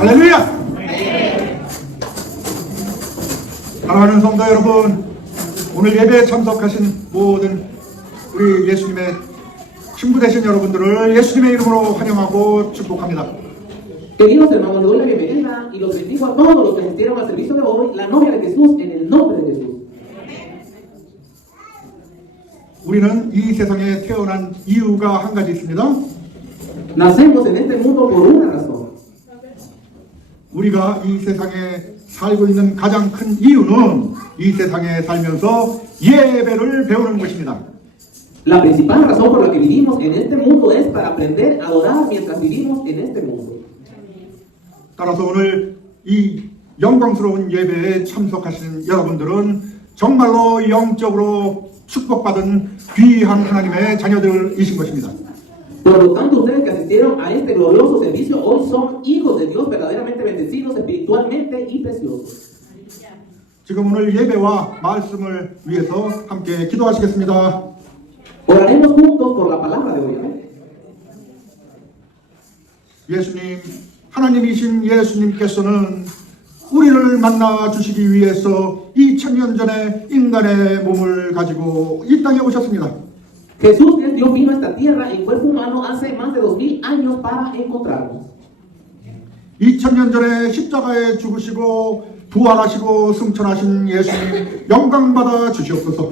할렐루야! 사랑하는 성도 여러분, 오늘 예배에 참석하신 모든 우리 예수님의 친구 되신 여러분들을 예수님의 이름으로 환영하고 축복합니다. Queridos hermanos, le doy la bienvenida y los bendigo a todos los que asistieron al servicio de hoy, la novia de Jesús, en el nombre de Jesús. 우리는 이 세상에 태어난 이유가 한 가지 있습니다. Nacemos en este mundo por una razón. 우리가 이 세상에 살고 있는 가장 큰 이유는 이 세상에 살면서 예배를 배우는 것입니다. La principal razón por la que vivimos en este mundo es para aprender a adorar mientras vivimos en este mundo. 따라서 오늘 이 영광스러운 예배에 참석하시는 여러분들은 정말로 영적으로 축복받은 귀한 하나님의 자녀들이신 것입니다. Por lo tanto, ustedes que asistieron a este glorioso servicio hoy son hijos de Dios verdaderamente bendecidos espiritualmente y preciosos. 지금 오늘 예배와 말씀을 위해서 함께 기도하시겠습니다. Oraremos juntos por la palabra de hoy. 예수님, 하나님이신 예수님께서는 우리를 만나 주시기 위해서 2000년 전에 인간의 몸을 가지고 이 땅에 오셨습니다. Jesús, que es Dios, vino a esta tierra en cuerpo humano hace más de 2000 años para encontrarnos. 2000년 전에 십자가에 죽으시고 부활하시고 승천하신 예수님 영광 받아 주시옵소서.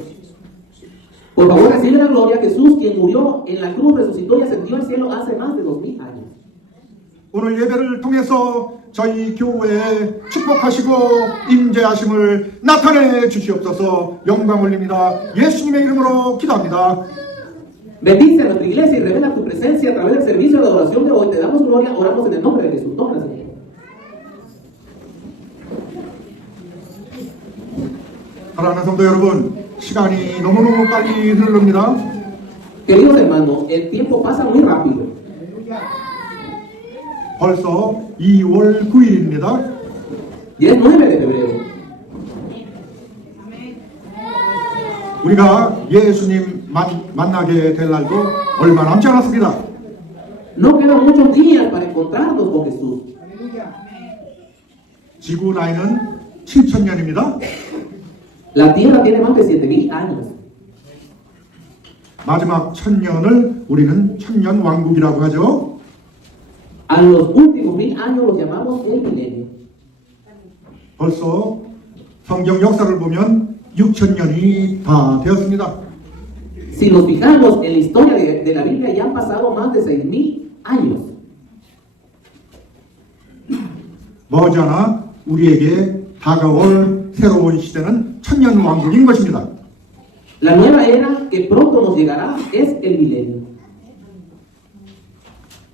Por favor, recibe la gloria a Jesús, quien murió en la cruz, resucitó y ascendió al cielo hace más de 2000 años. 오늘 예배를 통해서 저희 교회에 축복하시고 임재하심을 나타내 주시옵소서. 영광 올립니다. 예수님의 이름으로 기도합니다. Bendice a nuestra iglesia y revela tu presencia a través del servicio de adoración de hoy. Te damos gloria, oramos en el nombre de Jesús. Tómala, Señor. 사랑하는 성도 여러분, 시간이 너무너무 빨리 흐릅니다. Queridos hermanos, el tiempo pasa muy rápido. 벌써 2월 9일입니다. Ya es 9 de febrero. 우리가 예수님 만나게 될 날도 얼마 남지 않았습니다. No quedan muchos días para encontrarnos con Jesús. 지구 나이는 7000년입니다. La tierra tiene más de 7000 años. 마지막 1000년을 우리는 천년 왕국이라고 하죠. A los últimos 1000 años los llamamos el milenio. 벌써 성경 역사를 보면 6000년이 다 되었습니다. Si nos fijamos en la historia de la Biblia, ya han pasado más de 6000 años. 머지않아 우리에게 다가올 새로운 시대는 천년 왕국인 것입니다. La nueva era que pronto nos llegará es el milenio.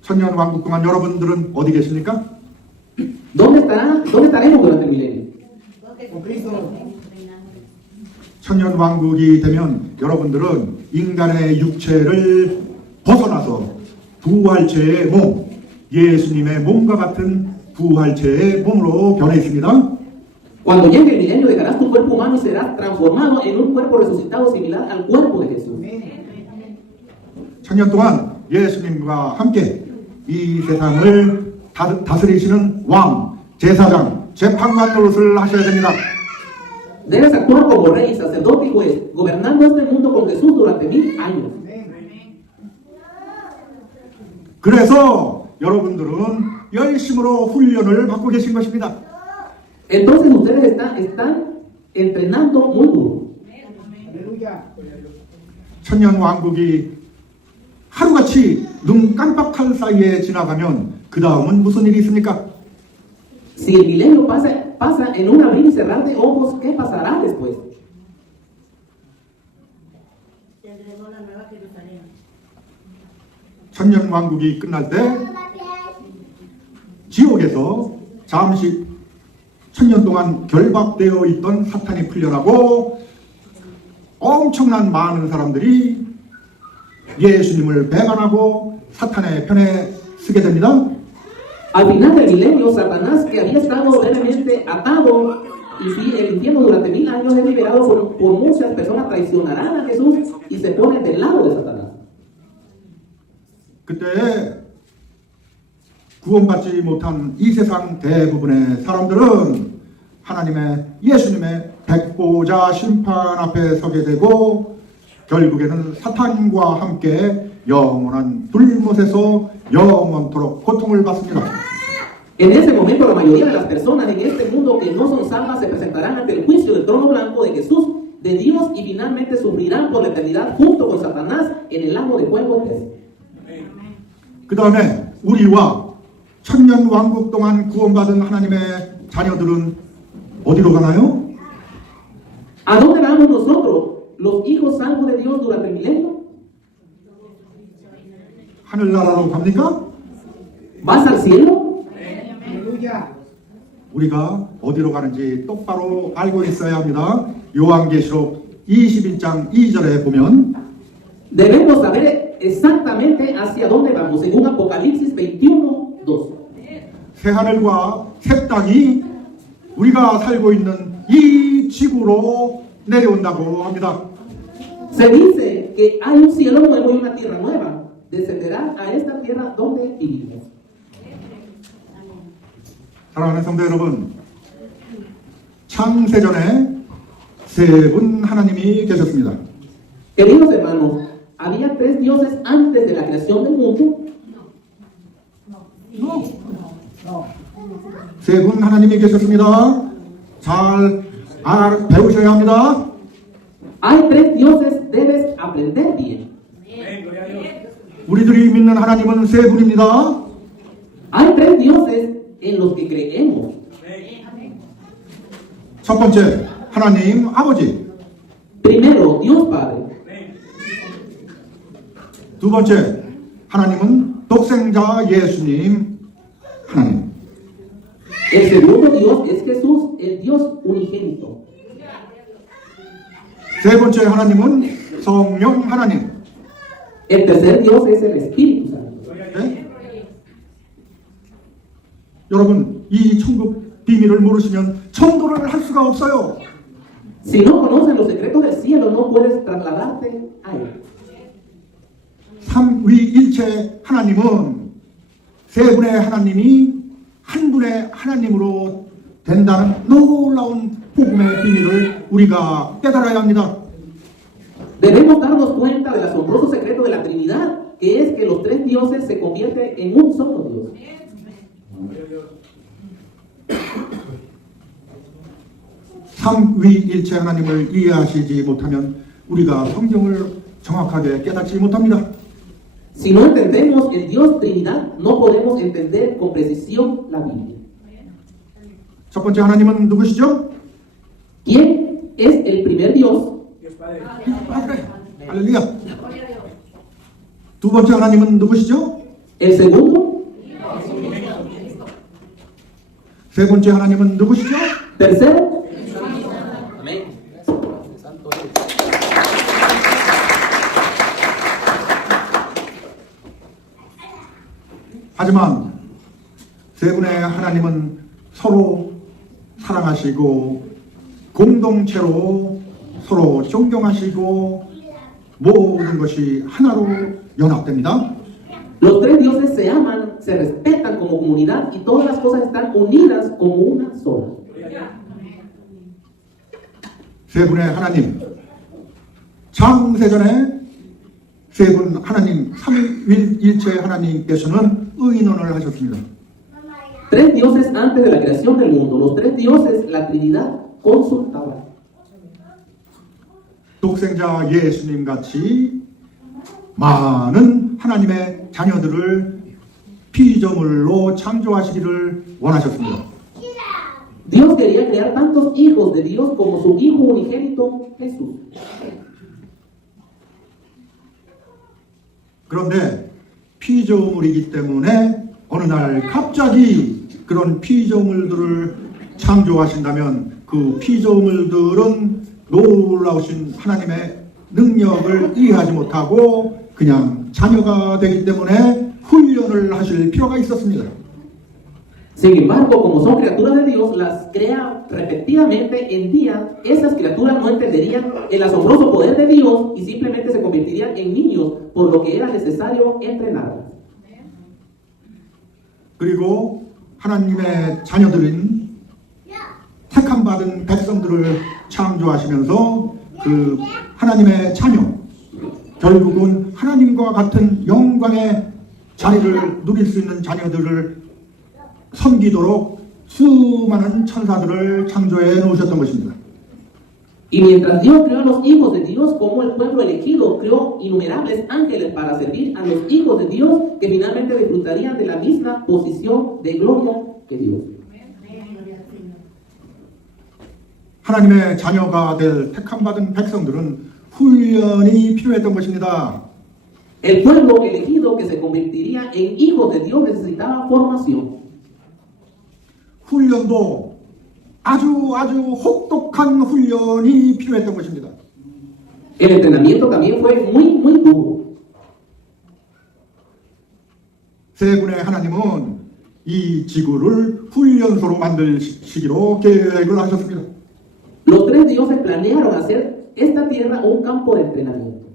천년 왕국 동안 여러분들은 어디 계십니까? ¿Dónde estaremos durante el milenio? 천년 왕국이 되면 여러분들은 인간의 육체를 벗어나서 부활체의 몸, 예수님의 몸과 같은 부활체의 몸으로 변해 있습니다. Cuando llegue el milenio dejarás tu cuerpo humano y serás transformado en un cuerpo resucitado similar al cuerpo de Jesús. 천년 동안 예수님과 함께 이 세상을 다스리시는 왕, 제사장, 재판관 노릇을 하셔야 됩니다. Debes actuar como rey, sacerdote y juez, gobernando este mundo con Jesús durante 1000 años. 그래서 여러분들은 열심으로 훈련을 받고 계신 것입니다. Entonces ustedes están entrenando muy duro. 천년 왕국이 하루같이 눈 깜빡할 사이에 지나가면 그 다음은 무슨 일이 있습니까? Si el milenio pasa en un abrir y cerrar de ojos, ¿qué pasará después? 천년 왕국이 끝날 때 지옥에서 잠시 천년 동안 결박되어 있던 사탄이 풀려나고 엄청난 많은 사람들이 예수님을 배반하고 사탄의 편에 서게 됩니다. Al final del milenio, Satanás, que había estado brevemente atado y sí, el infierno durante 1000 años, es liberado por muchas personas, traicionarán a Jesús y se ponen del lado de Satanás. 그때 구원받지 못한 이 세상 대부분의 사람들은 하나님의 예수님의 백보자 심판 앞에 서게 되고 결국에는 사탄과 함께 영원한 불못에서 영원토록 고통을 받습니다. En ese momento, la mayoría de las personas en este mundo que no son salvas se presentarán ante el juicio del trono blanco de Jesús, de Dios, y finalmente sufrirán por la eternidad junto con Satanás en el lago de fuego eterno. 그 다음에 우리와 천년 왕국 동안 구원받은 하나님의 자녀들은 어디로 가나요? ¿A dónde vamos nosotros, los hijos salvos de Dios durante el milenio? 하늘나라로 갑니까? ¿Vas al cielo? 우리가 어디로 가는지 똑바로 알고 있어야 합니다. 요한계시록 21장 2절에 보면 Debemos saber exactamente hacia dónde vamos, según Apocalipsis 21:2. 새하늘과 새 땅이 우리가 살고 있는 이 지구로 내려온다고 합니다. Se dice que hay un cielo nuevo y una tierra nueva. Descenderá a esta tierra donde vivimos. 사랑하는 성도 여러분, 창세전에 세 분 하나님이 계셨습니다. Queridos hermanos, había tres dioses antes de la creación del mundo. 세 분 하나님이 계셨습니다. 잘 배우셔야 합니다. Hay tres dioses, debes aprender bien. 우리들이 믿는 하나님은 세 분입니다. Hay tres dioses en los que creemos. 첫 번째, 하나님 아버지. Primero, Dios Padre. 두 번째, 하나님은 독생자 예수님 하나님. El segundo Dios es Jesús, el Dios unigénito. 세 번째 하나님은 성령 하나님. El tercer Dios es el Espíritu Santo. 네? 여러분, 이 천국 비밀을 모르시면 천도를 할 수가 없어요. Si no conoces los secretos del cielo, no puedes trasladarte a él. 삼위일체 하나님은 세 분의 하나님이 한 분의 하나님으로 된다는 놀라운 복음의 비밀을 우리가 깨달아야 합니다. Debemos darnos cuenta del asombroso secreto de la Trinidad, que es que los tres dioses se convierten en un solo Dios. 삼위일체 하나님을 이해하시지 못하면 우리가 성경을 정확하게 깨닫지 못합니다. Si no entendemos el Dios Trinidad, no podemos entender con precisión la Biblia. 첫 번째 하나님은 누구시죠? ¿Quién es el primer Dios? 할렐루야. 두 번째 하나님은 누구시죠? El segundo, 세 번째 하나님은 누구시죠? tercero, 하지만 세 분의 하나님은 서로 사랑하시고 공동체로 서로 존경하시고 모든 것이 하나로 연합됩니다. los tres dioses se aman, se respetan como comunidad y todas las cosas están unidas como una sola. 세 분의 하나님, 창세전에 세 분 하나님, 삼위일체 하나님께서는 의논을 하셨습니다. Tres dioses antes de la creación del mundo, los tres dioses, la Trinidad, consultaban. 독생자 예수님 같이 많은 하나님의 자녀들을 피조물로 창조하시기를 원하셨습니다. Dios quería crear tantos hijos de Dios como su Hijo unigénito Jesús. 그런데 피조물이기 때문에 어느 날 갑자기 그런 피조물들을 창조하신다면 그 피조물들은 놀라우신 하나님의 능력을 이해하지 못하고 그냥 자녀가 되기 때문에 훈련을 하실 필요가 있었습니다. Sin embargo, como son criaturas de Dios, las crea repetidamente en día. Esas criaturas no entenderían el asombroso poder de Dios y simplemente se convertirían en niños, por lo que era necesario entrenarlas. 그리고 하나님의 자녀들인 택함받은 백성들을 창조하시면서 그 하나님의 자녀, 결국은 하나님과 같은 영광의 자리를 누릴 수 있는 자녀들을 섬기도록 수많은 천사들을 창조해 놓으셨던 것입니다. Y mientras Dios creó a los hijos de Dios como el pueblo elegido, creó innumerables ángeles para servir a los hijos de Dios que finalmente disfrutarían de la misma posición de gloria que Dios. 하나님의 자녀가 될 택함받은 백성들은 훈련이 필요했던 것입니다. El pueblo elegido que se convertiría en hijos de Dios necesitaba formación. 훈련도 아주 혹독한 훈련이 필요했던 것입니다. El entrenamiento también fue muy duro. 세 분의 하나님은 이 지구를 훈련소로 만드시기로 계획을 하셨습니다. Los tres dioses planearon hacer esta tierra un campo de entrenamiento.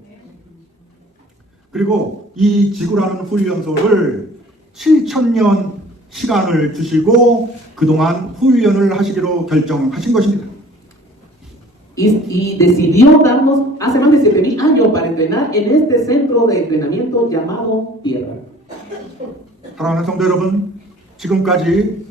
그리고 이 지구라는 훈련소를 7,000년 시간을 주시고 그동안 훈련을 하시기로 결정하신 것입니다. Y decidió darnos hace más de 7,000 años para entrenar en este centro de entrenamiento llamado tierra. 사랑하는 성도 여러분, 지금까지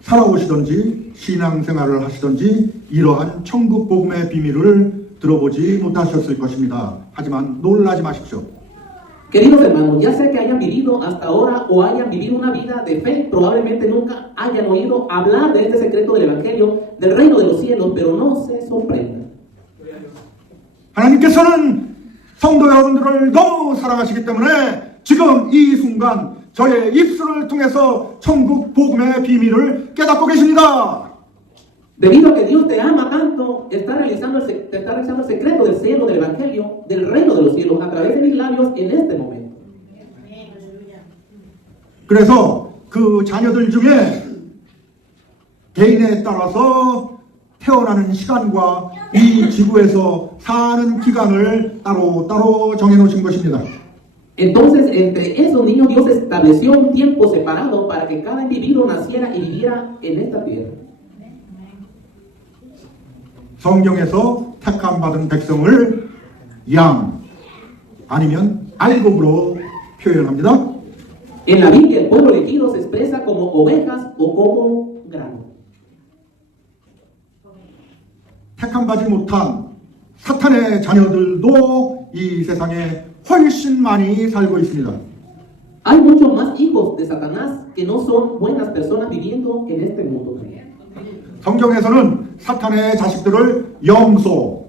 살아오시던지 신앙생활을 하시던지 이러한 천국 복음의 비밀을 들어보지 못하셨을 것입니다. 하지만 놀라지 마십시오. Queridos hermanos, ya sea que hayan vivido hasta ahora o hayan vivido una vida de fe, probablemente nunca hayan oído hablar de este secreto del Evangelio, del reino de los cielos, pero no se sorprendan. 하나님께서는 성도 여러분들을 너무 사랑하시기 때문에 지금 이 순간 저의 입술을 통해서 천국 복음의 비밀을 깨닫고 계십니다. Debido a que Dios te ama tanto, te está realizando el secreto del cielo, del Evangelio, del reino de los cielos, a través de mis labios en este momento. 그래서 그 자녀들 중에 개인에 따라서 태어나는 시간과 이 지구에서 사는 기간을 따로 정해놓으신 것입니다. Entonces, entre esos niños, Dios estableció un tiempo separado para que cada individuo naciera y viviera en esta tierra. 성경에서 택함받은 백성을 양 아니면 알곡으로 표현합니다. En la Biblia, el pueblo elegido se expresa como ovejas o como grano. 택함받지 못한 사탄의 자녀들도 이 세상에 훨씬 많이 살고 있습니다. Hay muchos más hijos de Satanás que no son buenas personas viviendo en este mundo. 성경에서는 사탄의 자식들을 염소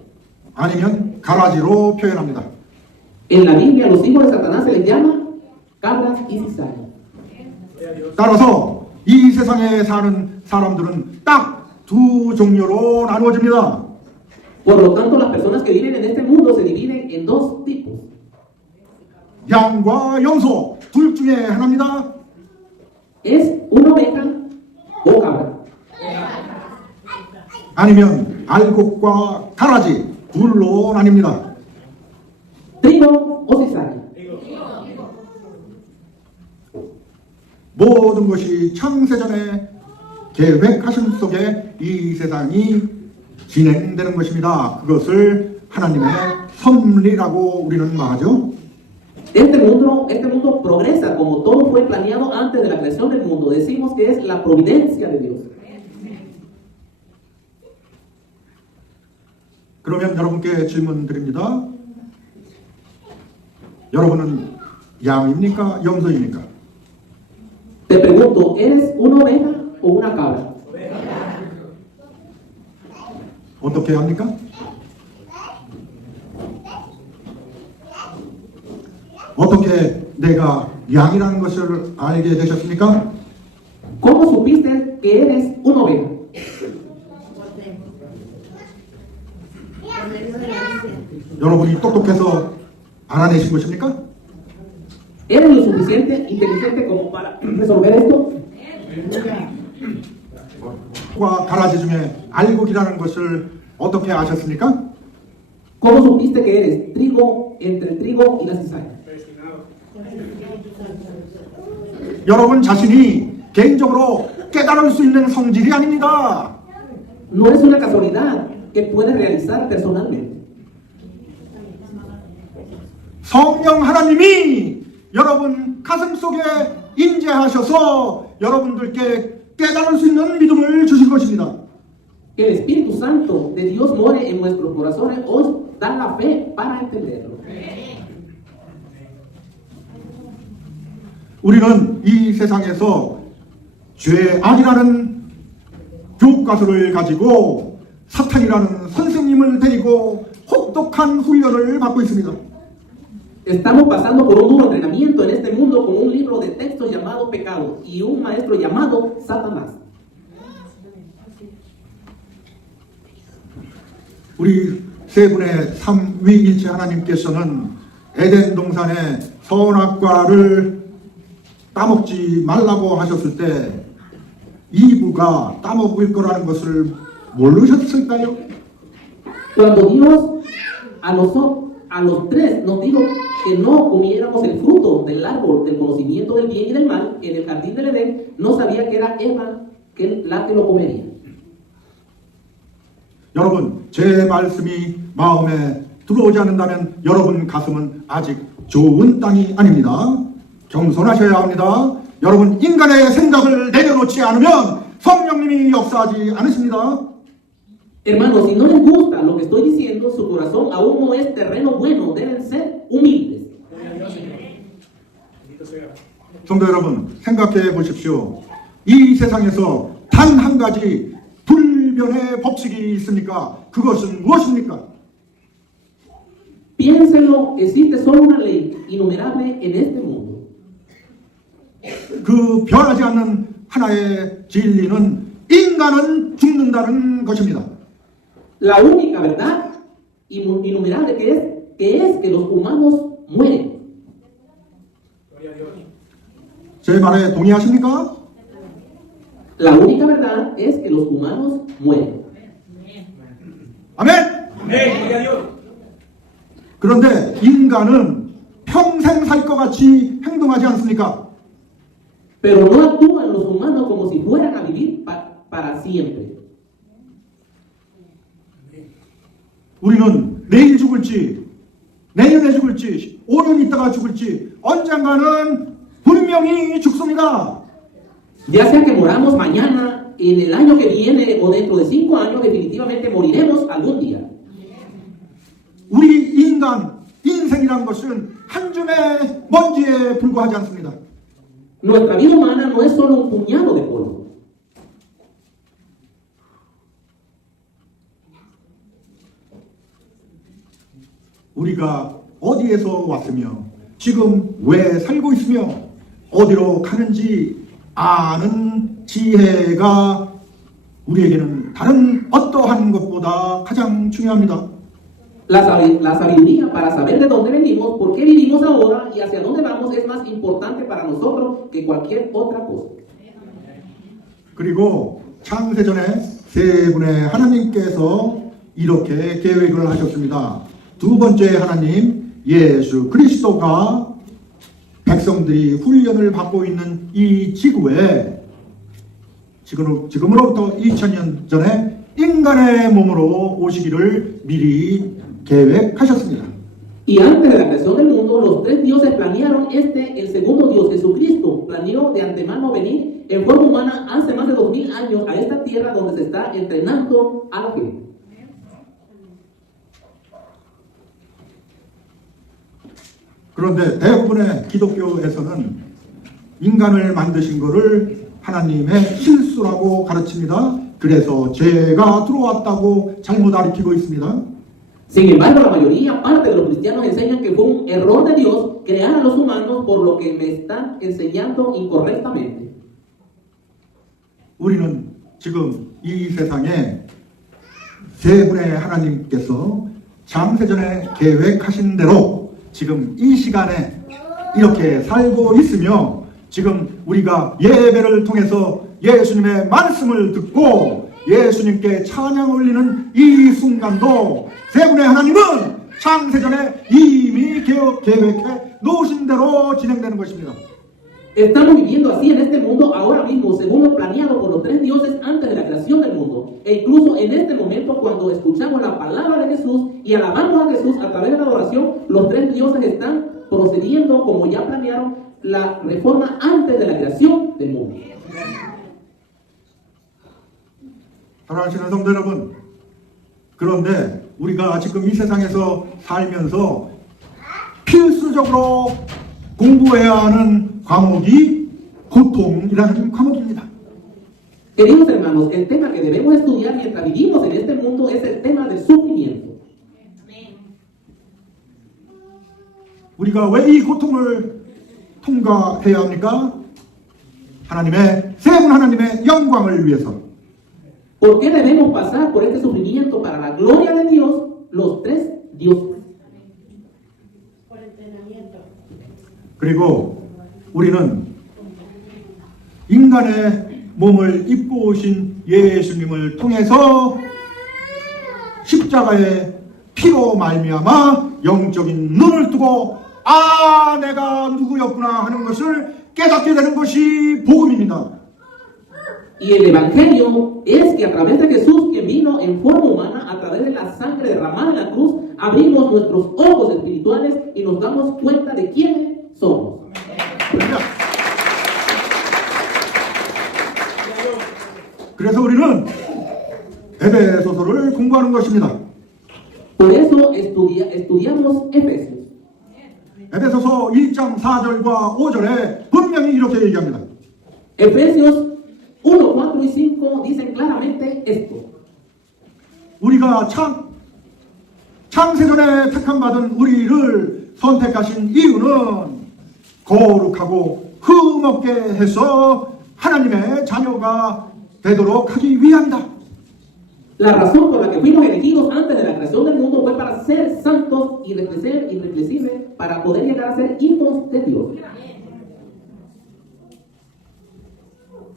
아니면 가라지로 표현합니다. En la Biblia, a los hijos de Satanás se les llama cabras y cizañas. 따라서 이 세상에 사는 사람들은 딱 두 종류로 나누어집니다. Por lo tanto, las personas que viven en este mundo se dividen en dos tipos. 양과 염소 둘 중에 하나입니다. Es una oveja o cabra. 아니면 알곡과 가라지 둘로 나뉩니다. Trigo o cizaña. 모든 것이 창세전에 계획하신 속에 이 세상이 진행되는 것입니다. 그것을 하나님의 섭리라고 우리는 말하죠. Este mundo progresa como todo fue planeado antes de la creación del mundo. Decimos que es la providencia de Dios. 그러면 여러분께 질문 드립니다. 여러분은 양입니까? 염소입니까? Te pregunto, ¿eres una oveja o una cabra? 어떻게 합니까? 어떻게 내가 양이라는 것을 알게 되셨습니까? ¿Cómo supiste que eres una oveja? 여러분이 똑똑해서 알아내신 것입니까? ¿Eres lo suficiente inteligente como para resolver esto? 과 가라지 중에 알곡이라는 것을 어떻게 아셨습니까? ¿Cómo supiste que eres trigo entre el trigo y la cizaña? 여러분 자신이 개인적으로 깨달을 수 있는 성질이 아닙니다. No es una casualidad que puedes realizar personalmente. 성령 하나님이 여러분 가슴 속에 임재하셔서 여러분들께 깨달을 수 있는 믿음을 주신 것입니다. El Espíritu Santo de Dios mora en nuestros corazones, os da la fe para entenderlo. 우리는 이 세상에서 죄악이라는 교과서를 가지고 사탄이라는 선생님을 데리고 혹독한 훈련을 받고 있습니다. Estamos pasando por un duro entrenamiento en este mundo con un libro de textos llamado Pecado y un maestro llamado Satanás. 우리 세 분의 삼위일체 하나님께서는 에덴 동산의 선악과를 따먹지 말라고 하셨을 때 이브가 따먹을 거라는 것을 모르셨을까요? Cuando Dios a los tres nos dijo que no comiéramos el fruto del árbol del conocimiento del bien y del mal en el jardín del Edén, no sabía que era Eva la que lo comería. 여러분, 제 말씀이 마음에 들어오지 않는다면 여러분 가슴은 아직 좋은 땅이 아닙니다. 겸손하셔야 합니다. 여러분, 인간의 생각을 내려놓지 않으면 성령님이 역사하지 않으십니다. Hermanos, si no les gusta lo que estoy diciendo, su corazón aún no es terreno bueno, deben ser humildes. 성도 여러분, 생각해 보십시오. 이 세상에서 단 한 가지 불변의 법칙이 있습니까? 그것은 무엇입니까? Piénsenlo, existe solo una ley innumerable en este mundo. 그 변하지 않는 하나의 진리는 인간은 죽는다는 것입니다. La única verdad innumerable que es que los humanos mueren. 제 말에 동의하십니까? La única verdad es que los humanos mueren. 아멘! 그런데 인간은 평생 살 것 같이 행동하지 않습니까? Pero no actúan los humanos como si fueran a vivir para siempre. 우리는 내일 죽을지, 내년에 죽을지, 5년 있다가 죽을지 언젠가는 분명히 죽습니다. Ya sea que moramos mañana, en el año que viene o dentro de 5 años, definitivamente moriremos algún día. 우리 인생이란 것은 한 줌의 먼지에 불과하지 않습니다. Nuestra vida humana no es solo un puñado de polvo. 우리가 어디에서 왔으며 지금 왜 살고 있으며 어디로 가는지 아는 지혜가 우리에게는 다른 어떠한 것보다 가장 중요합니다. La sabiduría para saber de dónde venimos, por qué vivimos ahora y hacia dónde vamos es más importante para nosotros que cualquier otra cosa. 그리고 창세전에 세 분의 하나님께서 이렇게 계획을 하셨습니다. 두 번째 하나님, 예수 그리스도가 백성들이 훈련을 받고 있는 이 지구에 지금으로부터 2000년 전에 인간의 몸으로 오시기를 미리 계획하셨습니다. Y antes de la creación del mundo, los tres dioses planearon el segundo Dios, Jesucristo, planeó de antemano venir en forma humana hace más de 2000 años a esta tierra donde se está entrenando a la gente. 그런데 대부분의 기독교에서는 인간을 만드신 것을 ha나님의 실수라고 가르칩니다. 그래서 죄가 들어왔다고 잘못 가르치고 있습니다. Sin embargo, la mayoría, parte de los cristianos enseñan que fue un error de Dios crear a los humanos, por lo que me están enseñando incorrectamente. 우리는 지금 이 세상에 세 분의 하나님께서 창세전에 계획하신 대로 지금 이 시간에 이렇게 살고 있으며 지금 우리가 예배를 통해서 예수님의 말씀을 듣고 예수님께 찬양 올리는 이 순간도 세 분의 하나님은 창세전에 이미 계획해 놓으신 대로 진행되는 것입니다. Estamos viviendo así en este mundo ahora mismo, según lo planeado por los tres dioses antes de la creación del mundo. E incluso en este momento, cuando escuchamos la palabra de Jesús y alabamos a Jesús a través de la adoración, los tres dioses están procediendo como ya planearon la reforma antes de la creación del mundo. 사랑하시는 성도 여러분, 그런데 우리가 지금 이 세상에서 살면서 필수적으로 공부해야 하는 과목이 고통이라는 과목입니다. Queridos hermanos, el tema que debemos estudiar mientras vivimos en este mundo es el tema del sufrimiento. 우리가 왜 이 고통을 통과해야 합니까? 하나님의 세분 하나님의 영광을 위해서. ¿Por qué debemos pasar por este sufrimiento para la gloria de Dios, los tres dioses? Por entrenamiento. 그리고 우리는 인간의 몸을 입고 오신 예수님을 통해서 십자가의 피로 말미암아 영적인 눈을 뜨고 아 내가 누구였구나 하는 것을 깨닫게 되는 것이 복음입니다. Y el Evangelio es que a través de Jesús, que vino en forma humana, a través de la sangre derramada en la cruz, abrimos nuestros ojos espirituales y nos damos cuenta de quiénes somos. 그래서 우리는 에베소서를 공부하는 것입니다. Por eso estudiamos Efesios. 에베소서 1장 4절과 5절에 분명히 이렇게 얘기합니다. Efesios 1, 4 y 5 dicen claramente esto. 우리가 창세전에 택함받은 우리를 선택하신 이유는 거룩하고 흠없게 해서 하나님의 자녀가 되도록 하기 위함이다. La razón por la que fuimos elegidos antes de la creación del mundo fue para ser santos, irrepresibles, para poder llegar a ser hijos de Dios.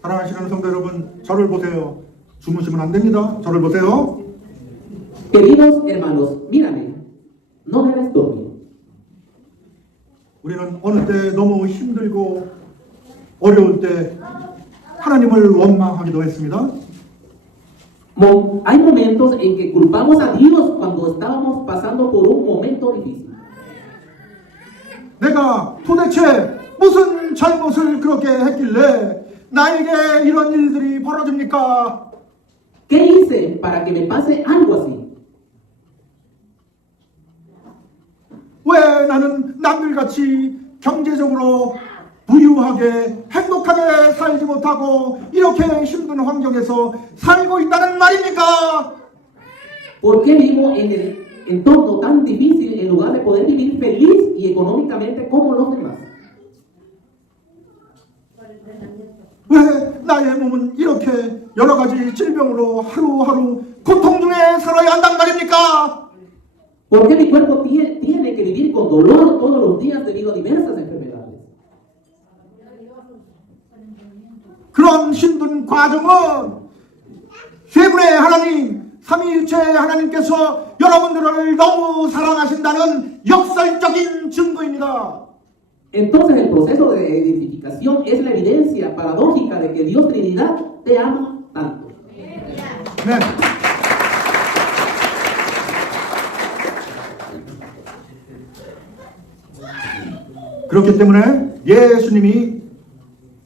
사랑하시는 성도 여러분, 저를 보세요. 주무시면 안 됩니다. 저를 보세요. Queridos hermanos, mírame, no debes dormir. 우리는 어느 때 너무 힘들고 어려울 때 하나님을 원망하기도 했습니다. Hay momentos en que culpamos a Dios cuando estábamos pasando por un momento difícil. 내가 도대체 무슨 잘못을 그렇게 했길래 나에게 이런 일들이 벌어집니까? ¿Qué hice para que me pase algo así? 왜 나는 남들같이 경제적으로 부유하게 행복하게 살지 못하고 이렇게 힘든 환경에서 살고 있다는 말입니까? ¿Por qué vivo en el entorno tan difícil en lugar de poder vivir feliz y económicamente como los demás? Por entrenamiento. 왜 나의 몸은 이렇게 여러 가지 질병으로 하루하루 고통 중에 살아야 한단 말입니까? ¿Por qué mi cuerpo tiene que vivir con dolor todos los días debido a diversas enfermedades? 그런 힘든 과정은 세 분의 하나님, 삼위일체의 하나님께서 여러분들을 너무 사랑하신다는 역설적인 증거입니다. Entonces el proceso de identificación es la evidencia paradójica de que Dios Trinidad te ama tanto. 네. 그렇기 때문에 예수님이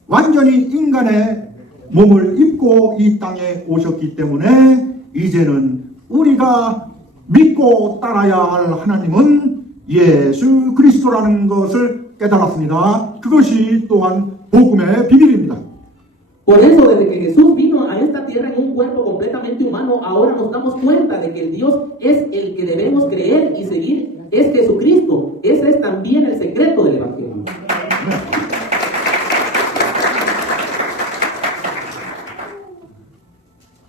완전히 인간의 몸을 입고 이 땅에 오셨기 때문에 이제는 우리가 믿고 따라야 할 하나님은 예수 그리스도라는 것을 깨달았습니다. 그것이 또한 복음의 비밀입니다. Por eso, desde que Jesús vino a esta tierra en un cuerpo completamente humano, ahora nos damos cuenta de que el Dios es el que debemos creer y seguir, es Jesucristo. Ese es también el secreto del Evangelio.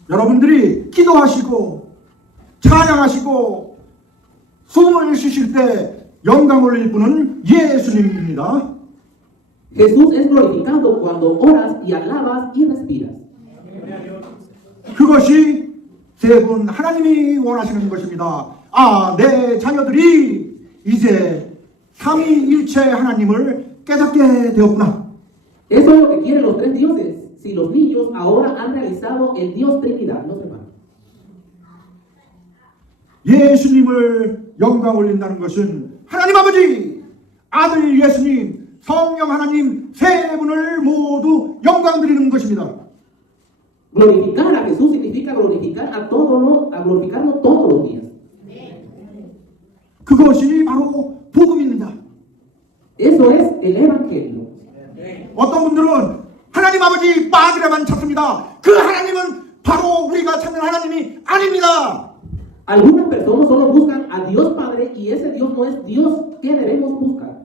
여러분들이 기도하시고 찬양하시고 숨을 쉬실 때 영광 올릴 분은 예수님입니다. Jesús es glorificado cuando oras y alabas y respiras. 그것이 세 분 하나님이 원하시는 것입니다. 아, 내 자녀들이 이제 삼위일체 하나님을 깨닫게 되었구나. Eso es lo que quieren los tres dioses. Si los niños ahora han realizado el Dios Trinidad, los hermanos. 예수님을 영광 올린다는 것은 하나님 아버지, 아들 예수님, 성령 하나님 세 분을 모두 영광 드리는 것입니다. Glorificar a Jesús significa glorificar a glorificarlo todos los días. 그것이 바로 복음입니다. Eso es el Evangelio. 어떤 분들은 하나님 아버지 빠지려만 찾습니다. 그 하나님은 바로 우리가 찾는 하나님이 아닙니다. Algunas personas solo buscan a Dios Padre y ese Dios no es Dios que debemos buscar.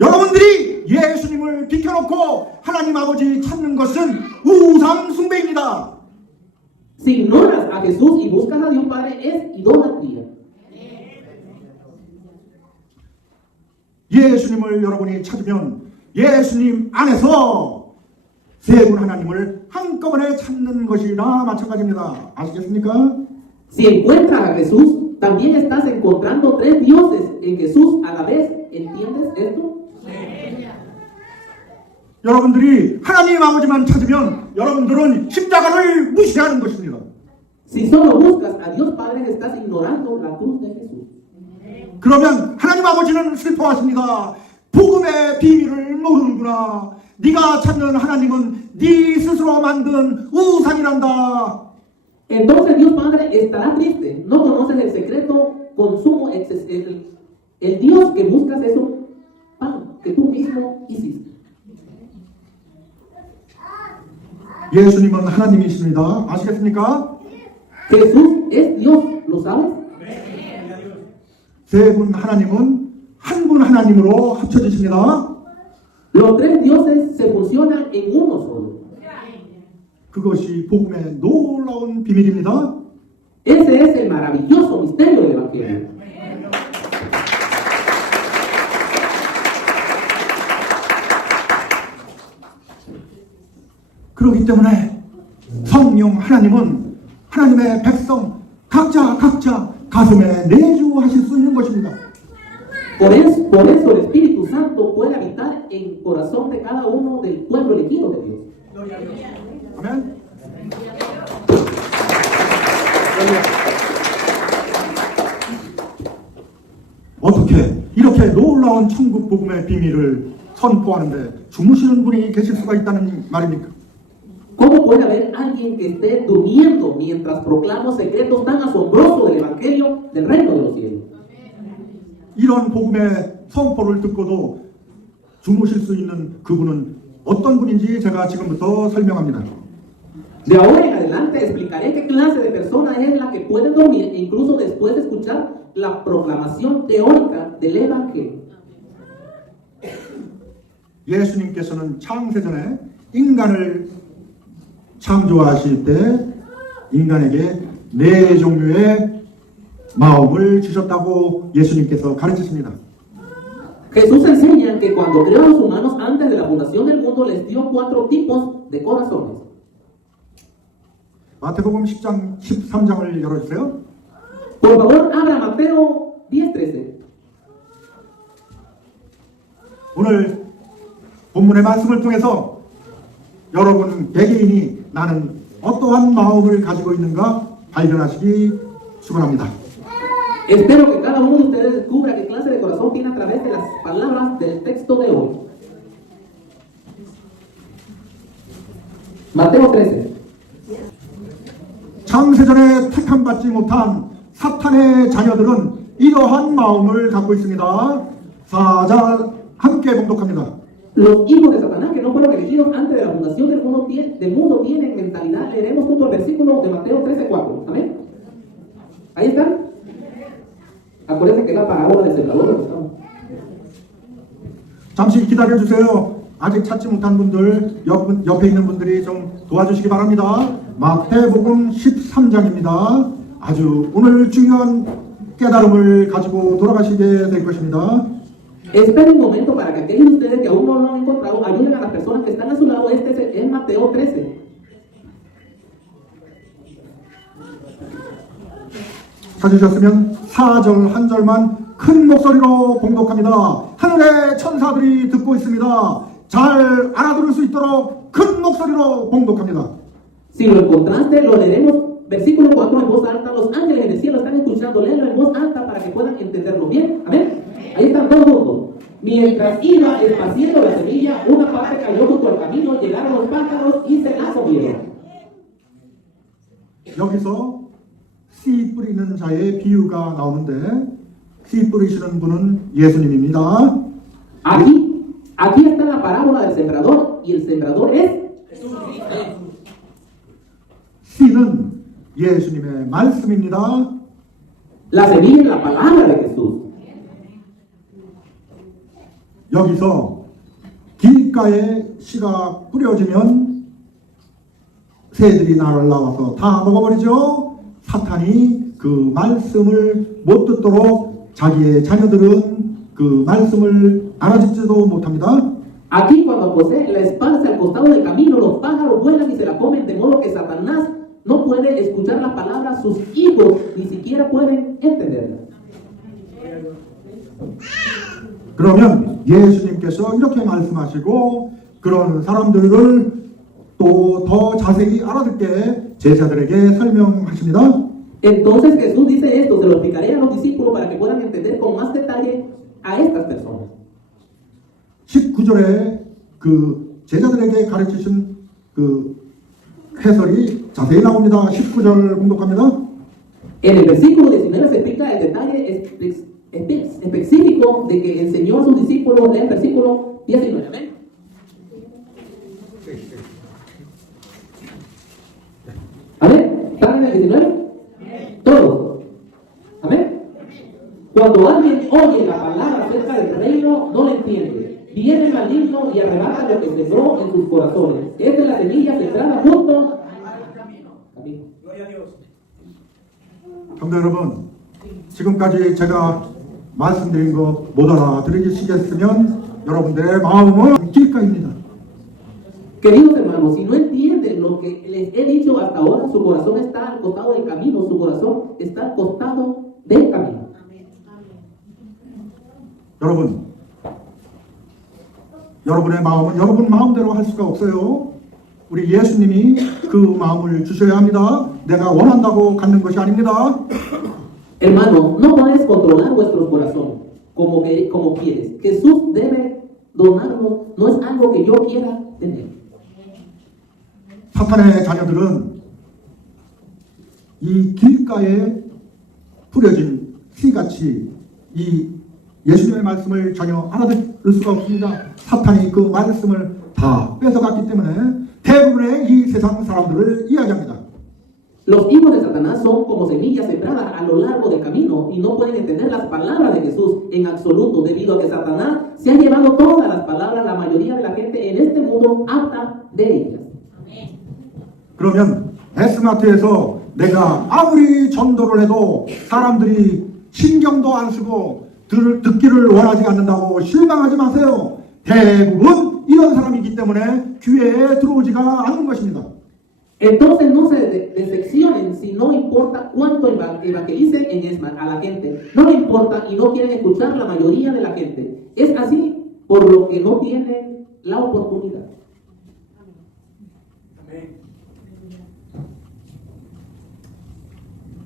여러분들이 예수님을 비켜놓고 하나님 아버지 찾는 것은 우상 숭배입니다. Si ignoras a Jesús y buscas a Dios Padre es idolatría. 예수님을 여러분이 찾으면 예수님 안에서 세 분 하나님을 한꺼번에 찾는 것이나 마찬가지입니다. 아시겠습니까? Si encuentras a Jesús, también estás encontrando tres dioses en Jesús a la vez. ¿Entiendes esto? 여러분들이 하나님 아버지만 찾으면 여러분들은 십자가를 무시하는 것입니다. Si solo buscas a Dios Padre, estás ignorando la cruz de Jesús. 그러면 하나님 아버지는 슬퍼하십니다. 복음의 비밀을 모르는구나. 네가 찾는 하나님은 네 스스로 만든 우상이란다. Entonces Dios Padre estará triste. No conoces el secreto consumo, el Dios que buscas es un pan que tú mismo hiciste. 예수님은 하나님이십니다. 아시겠습니까? Jesús es Dios, ¿lo sabes? 세 분 하나님은 한 분 하나님으로 합쳐지십니다. Los tres dioses se fusionan en uno solo. 그것이 복음의 놀라운 비밀입니다. Ese es el maravilloso misterio del Evangelio. 그렇기 때문에 성령 하나님은 하나님의 백성 각자 가슴에 내주하실 수 있는 것입니다. Por eso el Espíritu Santo puede habitar en el corazón de cada uno del pueblo elegido de Dios. 아멘. 어떻게 이렇게 놀라운 천국 복음의 비밀을 선포하는데 주무시는 분이 계실 수가 있다는 말입니까? ¿Cómo puede haber alguien que esté durmiendo mientras proclama secretos tan asombrosos del Evangelio del reino de los cielos? 이런 복음의 선포를 듣고도 주무실 수 있는 그분은 어떤 분인지 제가 지금부터 설명합니다. De ahora en adelante explicaré qué clase de persona es la que puede dormir incluso después de escuchar la proclamación teórica del Evangelio. 예수님께서는 창세전에 인간을 창조하실 때 인간에게 네 종류의 마음을 주셨다고 예수님께서 가르치십니다. Jesús enseña que cuando creó a los humanos antes de la fundación del mundo les dio 4 tipos de corazones. 마태복음 10장 13장을 열어주세요. Por favor, abra Mateo 10:13. 오늘 본문의 말씀을 통해서 여러분 개개인이 나는 어떠한 마음을 가지고 있는가 발견하시기 축원합니다. Espero que cada uno de ustedes descubra qué clase de corazón tiene a través de las palabras del texto de hoy. Mateo 13. 창세전에 택함받지 못한 사탄의 자녀들은 이러한 마음을 갖고 있습니다. 4자 함께 봉독합니다. Los hijos de Satanás que no fueron elegidos antes de la fundación del mundo tienen mentalidad. Leeremos junto al versículo de Mateo 13:4. Amén. Ahí está. Acuérdense que es la parábola del sembrador. 잠시 기다려주세요. 아직 찾지 못한 분들, 옆에 있는 분들이 좀 도와주시기 바랍니다. 마태복음 13장입니다. 아주 오늘 중요한 깨달음을 가지고 돌아가시게 될 것입니다. Esperen un momento para que aquellos de ustedes que aún no lo han encontrado ayuden a las personas que están a su lado. Este es Mateo 13. 찾으셨으면 4절 한 절만 큰 목소리로 봉독합니다. 하늘의 천사들이 듣고 있습니다. 잘 알아들을 수 있도록 큰 목소리로 봉독합니다. Si lo encontraste, lo leeremos versículo 4 en voz alta. Los ángeles en el cielo están escuchando. Léelo en voz alta para que puedan entenderlo bien. Amén. Ahí están todos juntos. Mientras iba esparciendo la semilla, una parte cayó junto al camino, llegaron los pájaros y se la comieron. 여기서 씨 뿌리는 자의 비유가 나오는데 씨 뿌리시는 분은 예수님입니다. Aquí está la parábola del sembrador y el sembrador es 씨는 예수님의 말씀입니다. la semilla es la palabra de Jesús. 여기서 길가에 씨가 뿌려지면 새들이 날아와서 다 먹어버리죠. 사탄이 그 말씀을 못 듣도록 자기의 자녀들은 그 말씀을 알아듣지도 못합니다. Aquí cuando posee la esparce al costado del camino, los pájaros vuelan y se la comen, de modo que Satanás no puede escuchar la palabra, sus hijos ni siquiera pueden entenderla. 그러면 예수님께서 이렇게 말씀하시고 그런 사람들을 또 더 자세히 알아듣게 제자들에게 설명하십니다. Entonces Jesús dice esto, se lo explicaré a los discípulos para que puedan entender con más detalle a estas personas. 19절에 그 제자들에게 가르치신 그 해설이 자세히 나옵니다. 19절 공독합니다. En el versículo 19 se explica el detalle específico de que enseñó a sus discípulos. Lee el versículo 19. ¿Amén? ¿Amén? ¿Están en el 19? Todos. ¿Amén? Cuando alguien oye la palabra acerca del reino, no la entiende. Viene el maligno y arrebata lo que sembró en sus corazones. Esta es la semilla sembrada junto al camino. 성도 여러분, 지금까지 제가 말씀드린 거 못 알아들으시겠으면 여러분들의 마음은 길가입니다. Queridos hermanos, si no entienden lo que les he dicho hasta ahora, su corazón está al costado del camino, su corazón está al costado del camino. 여러분, 여러분의 마음은 여러분 마음대로 할 수가 없어요. 우리 예수님이 그 마음을 주셔야 합니다. 내가 원한다고 갖는 것이 아닙니다. Hermano, no puedes controlar vuestros corazones como quieres. Jesús debe donarnos, no es algo que yo quiera tener. 사탄의 자녀들은 이 길가에 뿌려진 씨같이 이 예수님의 말씀을 전혀 알아들을 수가 없습니다. 사탄이 그 말씀을 다 뺏어갔기 때문에 대부분의 이 세상 사람들을 이야기합니다. Los hijos de Satanás son como semillas sembradas a lo largo del camino y no pueden entender las palabras de Jesús en absoluto, debido a que Satanás se ha llevado todas las palabras, la mayoría de la gente en este mundo habla de ellas. 그러면 S마트에서 내가 아무리 전도를 해도 사람들이 신경도 안 쓰고 듣기를 원하지 않는다고 실망하지 마세요. 대부분 이런 사람이기 때문에 교회에 들어오지가 않는 것입니다. Entonces no se decepcionen si no importa cuánto evangelicen en ESMA a la gente. No le importa y no quieren escuchar la mayoría de la gente. Es así por lo que no tienen la oportunidad.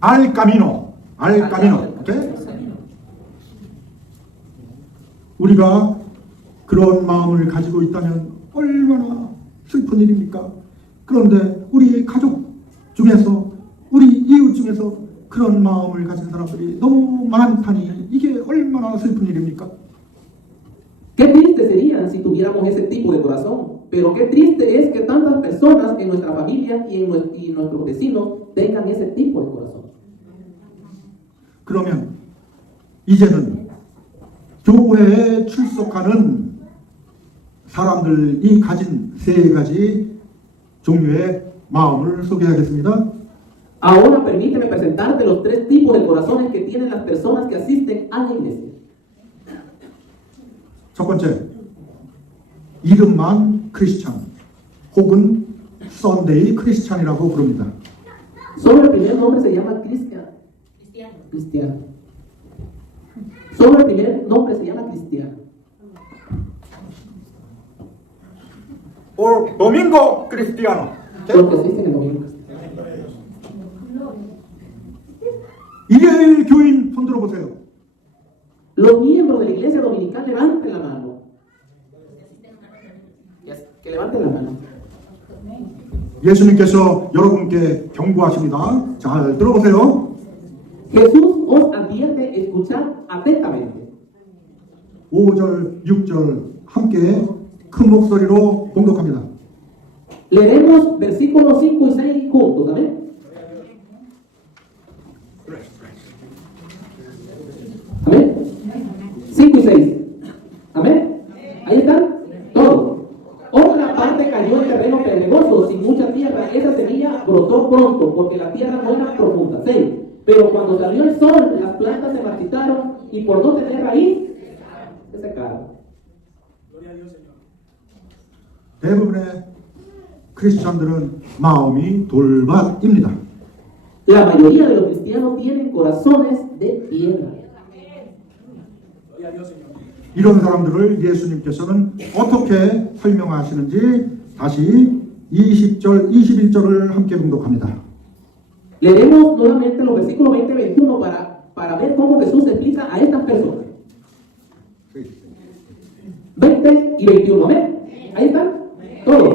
al camino. 오케이? 우리가 그런 마음을 가지고 있다면 얼마나 슬픈 일입니까? 그런데 우리 가족 중에서, 우리 이웃 중에서 그런 마음을 가진 사람들이 너무 많다니 이게 얼마나 슬픈 일입니까? Qué triste sería si tuviéramos ese tipo de corazón, pero qué triste es que tantas personas en nuestra familia y nuestros vecinos tengan ese tipo de corazón. 그러면 이제는 교회에 출석하는 사람들이 가진 세 가지 종류의 마음을 소개하겠습니다. Ahora permíteme presentarte los tres tipos de corazones que tienen las personas que asisten a la iglesia. 첫 번째, 이름만 크리스찬 혹은 썬데이 크리스찬이라고 부릅니다. Solo el primer nombre se llama cristiano. Solo el primer nombre se llama cristiano. o domingo cristiano. Los que asisten el domingo. 일요일 교인 손 들어보세요. Los miembros de la iglesia dominical levanten la mano. Que levanten la mano. 예수님께서 여러분께 경고하십니다. 잘 들어보세요. Jesús os advierte escuchar atentamente. 5절, 6절 함께 큰 목소리로 봉독합니다. Leeremos versículos 5 y 6 juntos, amén. Amén. 5 y 6. Amén. Ahí están. Todos. Otra parte cayó en terreno pedregoso, sin mucha tierra. Esa semilla brotó pronto, porque la tierra no era profunda. 6. Pero cuando salió el sol, las plantas se marchitaron y por no tener raíz, se secaron. 대부분의 크리스천들은 마음이 돌밭입니다. La mayoría de los cristianos tienen corazones de piedra. 이런 사람들을 예수님께서는 어떻게 설명하시는지 다시 20절, 21절을 함께 봉독합니다. Leeremos nuevamente los versículos 20 y 21 para ver cómo Jesús explica a estas personas. 20 y 21, ¿amén? Ahí están. Todos.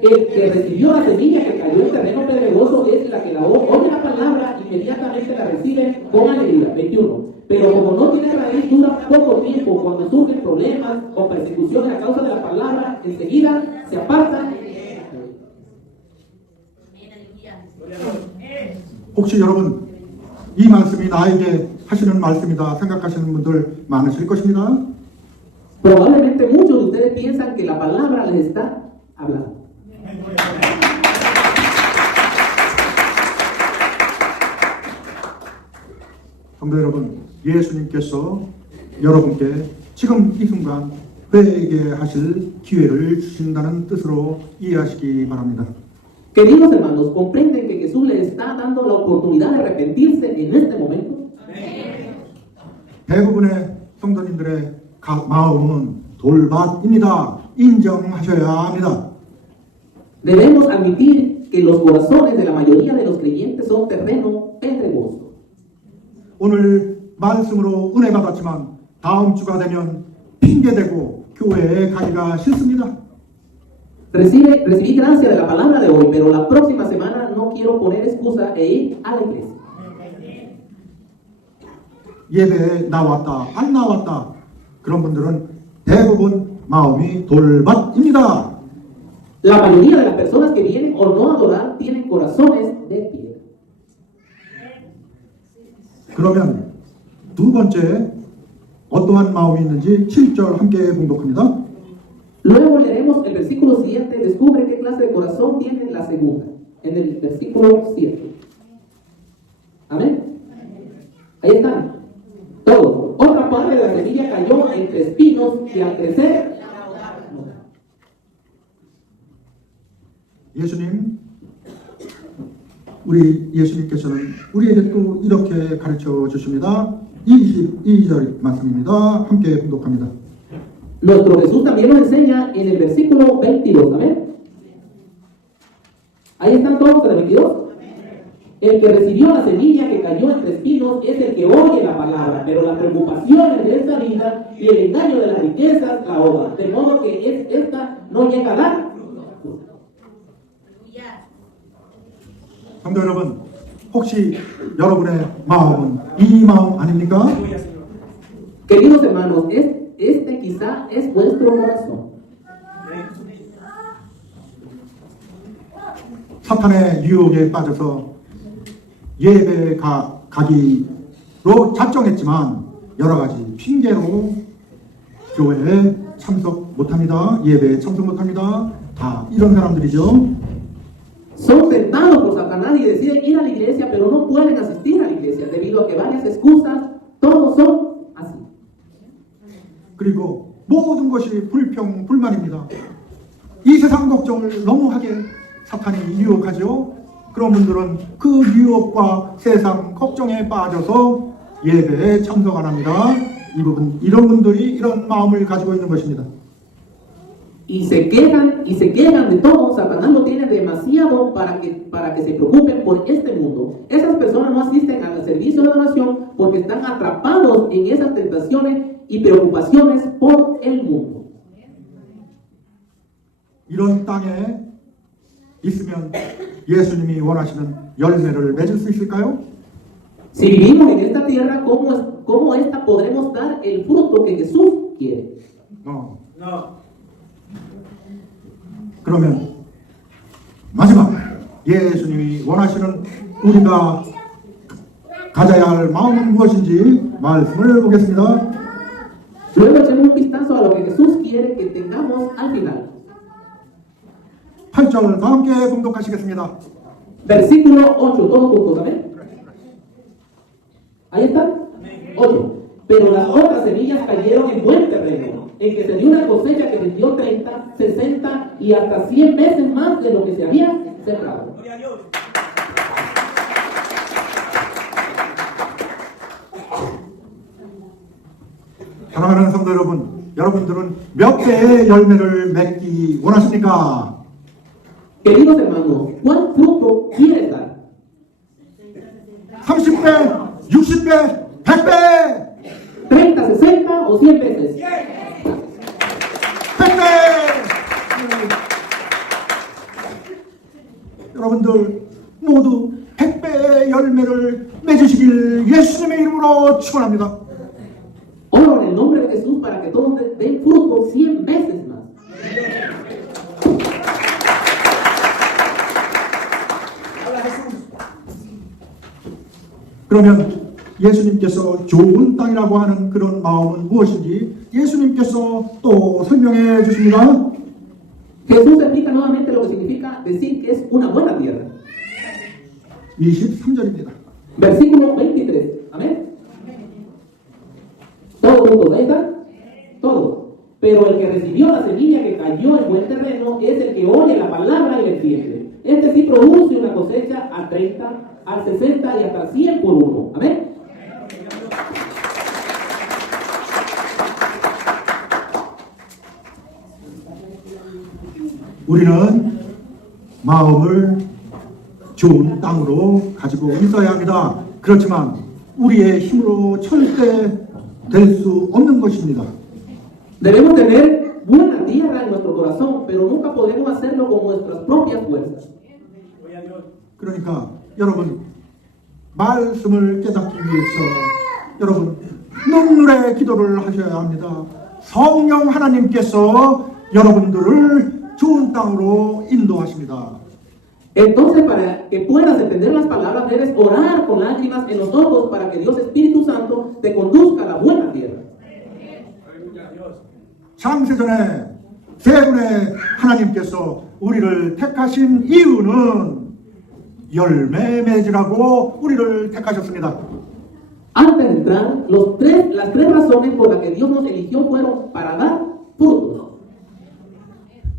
El que recibió la semilla que cayó en terreno pedregoso es la que la oye la palabra, inmediatamente la recibe con alegría. 21. Pero como no tiene raíz, dura poco tiempo. Cuando surgen problemas o persecuciones a causa de la palabra, enseguida se apartan. 혹시 여러분 이 말씀이 나에게 하시는 말씀이다 생각하시는 분들 많으실 것입니다. Probablemente muchos de ustedes piensan que la palabra les está hablando. 성도 여러분, 예수님께서 여러분께 지금 이 순간 회개하실 기회를 주신다는 뜻으로 이해하시기 바랍니다. Queridos hermanos, ¿comprenden que Jesús les está dando la oportunidad de arrepentirse en este momento? 대부분의 성도님들의 마음은 돌밭입니다. 인정하셔야 합니다. Debemos admitir que los corazones de la mayoría de los creyentes son terreno pedregoso. 오늘 말씀으로 은혜 받았지만 다음 주가 되면 핑계대고 교회에 가기가 싫습니다. Recibí gracia de la palabra de hoy, pero la próxima semana no quiero poner excusa e ir a la iglesia. 예배에 나왔다, 안 나왔다. 그런 분들은 대부분 마음이 돌밭입니다. La mayoría de las personas que vienen o no a adorar tienen corazones de piedra. 그러면 두 번째 어떠한 마음이 있는지 7절 함께 봉독합니다. Luego leeremos el versículo 7, descubre qué clase de corazón tiene la segunda, en el versículo 7. Amén. Ahí están. Todos. Otra parte de la semilla cayó entre espinos que al crecer. 우리 예수님께서는 우리에게 또 이렇게 가르쳐 주십니다. 22절 말씀입니다. 함께 봉독합니다. Nuestro Jesús también nos enseña en el versículo 22. Amén. Ahí están todos en el 22. El que recibió la semilla que cayó entre espinos es el que oye la palabra, pero las preocupaciones de esta vida y el engaño de las riquezas la ahogan, de modo que esta no llega a dar. 성도 여러분, 혹시 여러분의 마음은 이 마음 아닙니까? Queridos hermanos, este quizá es vuestro corazón. 사탄의 유혹에 빠져서 예배에 가기로 작정했지만 여러 가지 핑계로 교회에 참석 못합니다. 예배에 참석 못합니다. 다 이런 사람들이죠. Son tentados por Satanás y deciden ir a la iglesia, pero no pueden asistir a la iglesia debido a que varias excusas, todos son así. 그리고 모든 것이 불평불만입니다. 이 세상 걱정을 너무 하게 사탄이 유혹하죠. 그런 분들은 그 유혹과 세상 걱정에 빠져서 예배에 참석 안 합니다. 이런 분들이 이런 마음을 가지고 있는 것입니다. y se quejan de todo. Satanás lo tiene demasiado para que se preocupen por este mundo. Esas personas no asisten al servicio de oración porque están atrapados en esas tentaciones y preocupaciones por el mundo. 이런 땅에 있으면 예수님이 원하시는 열매를 맺을 수 있을까요? Si vivimos en esta tierra, ¿cómo esta podremos dar el fruto que Jesús quiere? No. 그러면 마지막 예수님이 원하시는 우리가 가져야 할 마음은 무엇인지 말씀을 보겠습니다. Luego echemos un vistazo a lo que Jesús quiere que tengamos al final. 8절 다 함께 봉독하시겠습니다. Versículo 8, todos juntos, amén. Ahí está. 8. Pero las otras semillas cayeron en buen terreno, en que se dio una cosecha que rindió 30, 60 y hasta 100 veces más de lo que se había sembrado. 사랑하는 성도 여러분, 여러분들은 몇 배의 열매를 맺기 원하십니까? Queridos hermanos, ¿cuál fruto quieres dar? 30배, 60배, 100배! 30, 60 o 100 veces. 100배! 여러분들 모두 100배의 열매를 맺으시길 예수님의 이름으로 축원합니다. Oro en el nombre de Jesús para que todos den fruto 100 veces más. 그러면 예수님께서 좋은 땅이라고 하는 그런 마음은 무엇인지 예수님께서 또 설명해 주십니다. Jesús explica nuevamente lo que significa decir que es una buena tierra. 23절입니다. Versículo 23. Amén. Todos juntos, ¿ahí está? Todos. Pero el que recibió la semilla que cayó en buen terreno es el que oye la palabra y la entiende. Este sí produce una cosecha al 30, al 60 y hasta al 100 por uno. Amén. 우리는 마음을 좋은 땅으로 가지고 있어야 합니다. 그렇지만 우리의 힘으로 절대 될 수 없는 것입니다. Debemos tener buena tierra en nuestro corazón, pero nunca podremos hacerlo con nuestras propias fuerzas. 그러니까 여러분 말씀을 깨닫기 위해서 여러분 눈물의 기도를 하셔야 합니다. 성령 하나님께서 여러분들을 좋은 땅으로 인도하십니다. Entonces, para que puedas entender las palabras, debes orar con lágrimas en los ojos para que Dios Espíritu Santo te conduzca a la buena tierra. 창세전에 세 분의 하나님께서 우리를 택하신 이유는 열매 맺으라고 우리를 택하셨습니다. Antes de entrar, las tres razones por las que Dios nos eligió fueron para dar frutos.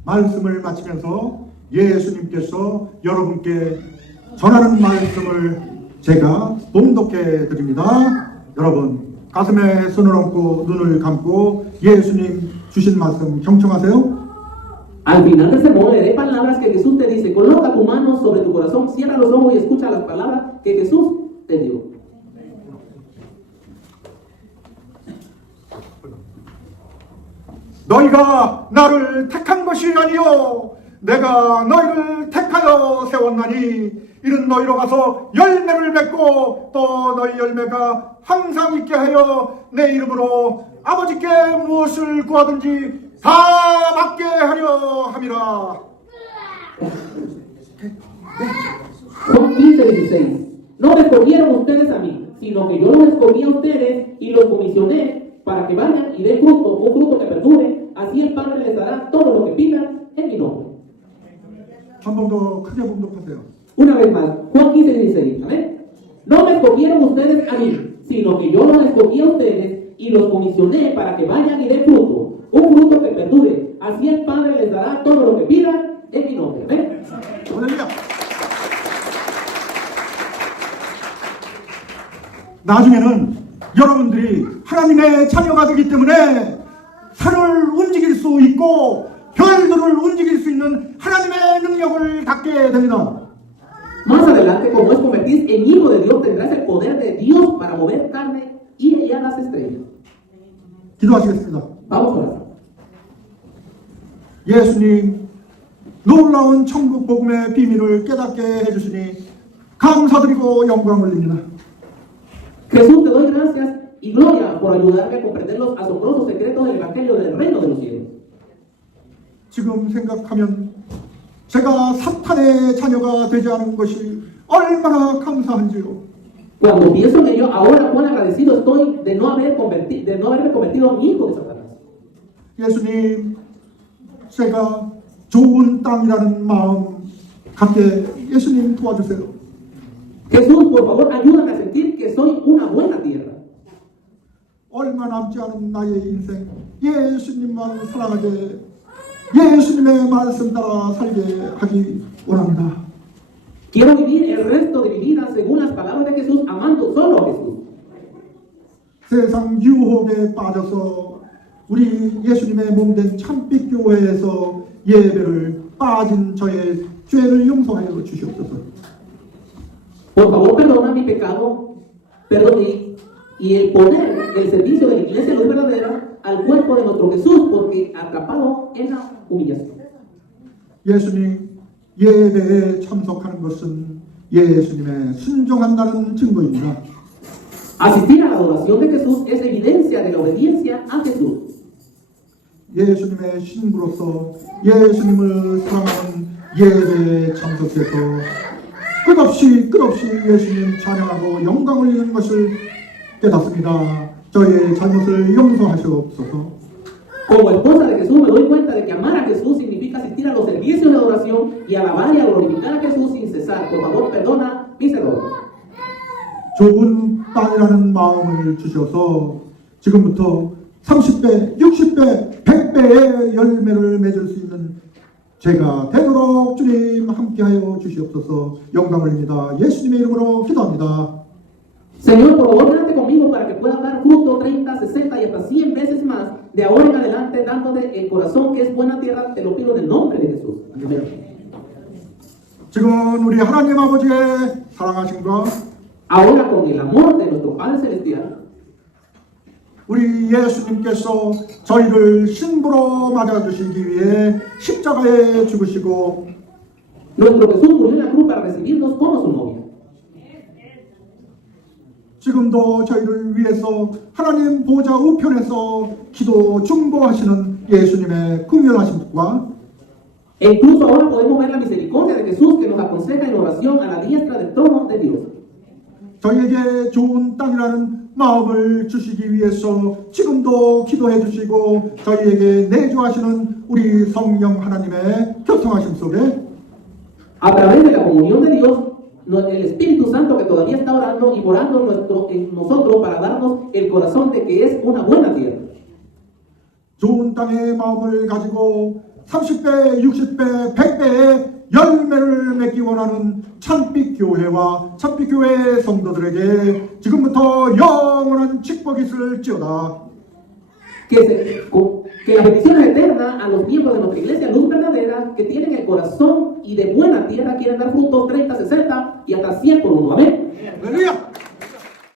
말씀을 마치면서 예수님께서 여러분께 전하는 말씀을 제가 봉독해 드립니다. 여러분 가슴에 손을 얹고 눈을 감고 예수님 주신 말씀 경청하세요. Al final del sermón le dé palabras que Jesús te dice. Coloca tu mano sobre tu corazón, cierra los ojos y escucha las palabras que Jesús te dio. 너희가 나를 택한 것이 아니요 내가 너희를 택하여 세웠나니 이는 너희로 가서 열매를 맺고 또 너희 열매가 항상 있게 하여 내 이름으로 아버지께 무엇을 구하든지 다 받게 하려 함이라. Juan 15:16. No me escogieron ustedes a mí, sino que yo los escogí a ustedes y los comisioné para que vayan y den fruto, un fruto que perdure. Así el Padre les dará todo lo que pidan en mi nombre. 한 번 더 크게 봉독하세요. Una vez más, Juan 15:16. Amén. No me escogieron ustedes a mí, sino que yo los escogí a ustedes y los comisioné para que vayan y den fruto, un fruto que perdure. Así el Padre les dará todo lo que pidan en mi nombre. Amén. 할렐루야. 나중에는 여러분들이 하나님의 자녀가 되기 때문에 산을 움직일 수 있고 별 우리들을 움직일 수 있는 하나님의 능력을 갖게 됩니다. Más adelante, como es convertirse en hijo de Dios, tendrás el poder de Dios para mover carne y hallar las estrellas. 기도하시겠습니다. Vamos a orar. 예수님, 놀라운 천국 복음의 비밀을 깨닫게 해주시니 감사드리고 영광 올립니다. Jesús, te doy gracias y gloria por ayudarme a comprender los asombrosos secretos del Evangelio del Reino de los Cielos. 지금 생각하면 제가 사탄의 자녀가 되지 않은 것이 얼마나 감사한지요. Cuando pienso en ello, ahora cuán agradecido estoy de no haberme convertido en hijo de Satanás. 예수님, 제가 좋은 땅이라는 마음 갖게 예수님 도와주세요. Jesús, por favor, ayúdame a sentir que soy una buena tierra. 얼마 남지 않은 나의 인생 예수님만 사랑하게 예수님의 말씀 따라 살게 하기 원합니다. Quiero vivir el resto de mi vida según las palabras de Jesús, amando solo a Jesús. 세상 유혹에 빠져서 우리 예수님의 몸된 참빛 교회에서 예배를 빠진 저의 죄를 용서하여 주시옵소서. Por favor, perdona mi pecado, perdón, y el poner el servicio de la iglesia luz verdadera al cuerpo de nuestro Jesús, porque atrapado en la humillación. 예수님 예배에 참석하는 것은 예수님의 순종한다는 증거입니다. Asistir a la adoración de Jesús es evidencia de la obediencia a Jesús. 예수님의 신부로서 예수님을 사랑하는 예배에 참석해서 끝없이 예수님 찬양하고 영광 올리는 것을 깨닫습니다. 저의 잘못을 용서하시옵소서. Como esposa de Jesús me doy cuenta de que amar a Jesús significa asistir a los servicios de adoración y alabar y a glorificar a Jesús sin cesar. Por favor, perdona mis errores. 좋은 땅이라는 마음을 주셔서 지금부터 30배, 60배, 100배의 열매를 맺을 수 있는 제가 되도록 주님 함께하여 주시옵소서. 영광 올립니다. 예수님의 이름으로 기도합니다. Señor, por favor, quédate conmigo para que pueda dar fruto 30, 60 y hasta 100 veces más de ahora en adelante, dándote el corazón que es buena tierra. Te lo pido en el nombre de Jesús. Amén. 지금은 우리 하나님 아버지의 사랑하심과 Ahora, con el amor de nuestro Padre Celestial, 우리 예수님께서 저희를 신부로 맞아주시기 위해 십자가에 죽으시고 nuestro Jesús murió en la cruz para recibirnos como su novia. 지금도 저희를 위해서 하나님 보좌 우편에서 기도 중보하시는 예수님의 긍휼하심과 E incluso ahora podemos ver la misericordia de Jesús que nos aconseja en oración a la diestra del trono de Dios. 저희에게 좋은 땅이라는 마음을 주시기 위해서 지금도 기도해 주시고 저희에게 내주하시는 우리 성령 하나님의 교통하심 속에 A través de la comunión de Dios, el Espíritu Santo que todavía está orando y morando en nosotros para darnos el corazón de que es una buena tierra. 좋은 땅의 마음을 가지고 30배, 60배, 100배의 열매를 맺기 원하는 참빛 교회와 참빛 교회 성도들에게 지금부터 영원한 축복이 있을지어다. Que las bendiciones eternas a los miembros de nuestra iglesia luz verdadera que tienen el corazón y de buena tierra quieren dar frutos 30, 60 y hasta 100 por uno. Amén. 할렐루야!